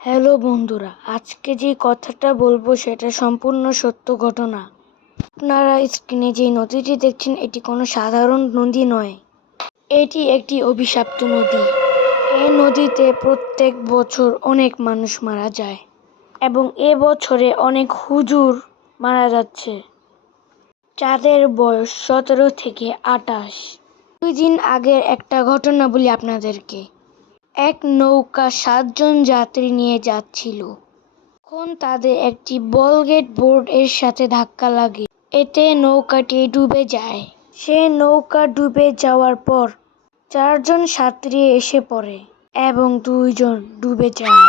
Hello বন্ধুরা, আজকে যে কথাটা বলব সেটা সম্পূর্ণ সত্য ঘটনা। আপনারা স্ক্রিনে যে নদীটি দেখছেন, এটি কোনো সাধারণ নদী নয়। এটি একটি অভিশাপ্ত নদী। এই নদীতে প্রত্যেক বছর অনেক মানুষ মারা যায় এবং এ বছরে অনেক হুজুর মারা যাচ্ছে, যাদের বয়স সতেরো থেকে আটাশ দুই দিন আগের একটা ঘটনা বলি আপনাদেরকে। এক নৌকা সাতজন যাত্রী নিয়ে যাচ্ছিল। তখন তাদের একটি বলগেট বোর্ড এর সাথে ধাক্কা লাগে। এতে নৌকাটি ডুবে যায়। সে নৌকা ডুবে যাওয়ার পর চারজন সাঁতরিয়ে এসে পড়ে এবং দুইজন ডুবে যায়।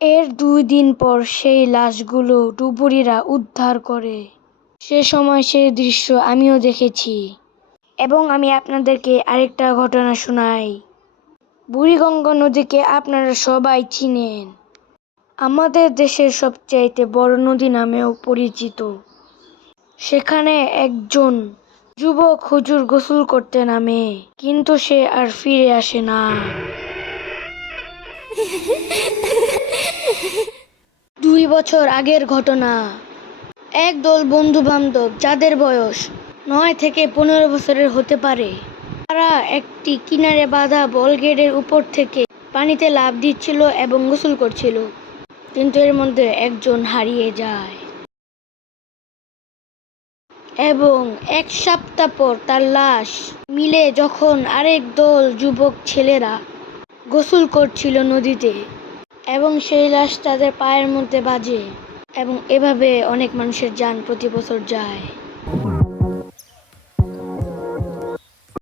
এর দুই দিন পর সেই লাশগুলো ডুবুরিরা উদ্ধার করে। সে সময় সে দৃশ্য আমিও দেখেছি। এবং আমি আপনাদেরকে আরেকটা ঘটনা শোনাই। বুড়িগঙ্গা নদীকে আপনারা সবাই চিনেন। আমাদের দেশের সবচাইতে বড় নদী নামেও পরিচিত। সেখানে একজন যুবক হুজুর গোসল করতে নামে, কিন্তু সে আর ফিরে আসে না। দুই বছর আগের ঘটনা। এক দল বন্ধু বান্ধব যাদের বয়স নয় থেকে পনেরো বছরের হতে পারে। তারা একটি কিনারে বাঁধা বলগেটের উপর থেকে পানিতে লাফ দিচ্ছিল এবং গোসল করছিল। কিন্তু এর মধ্যে একজন হারিয়ে যায়। এবং এক সপ্তাহ পর তার লাশ মিলে যখন আরেক দল যুবক ছেলেরা গোসল করছিল নদীতে এবং সেই লাশ তাদের পায়ের মধ্যে বাজে এবং এভাবে অনেক মানুষের যান প্রতি বছর যায়।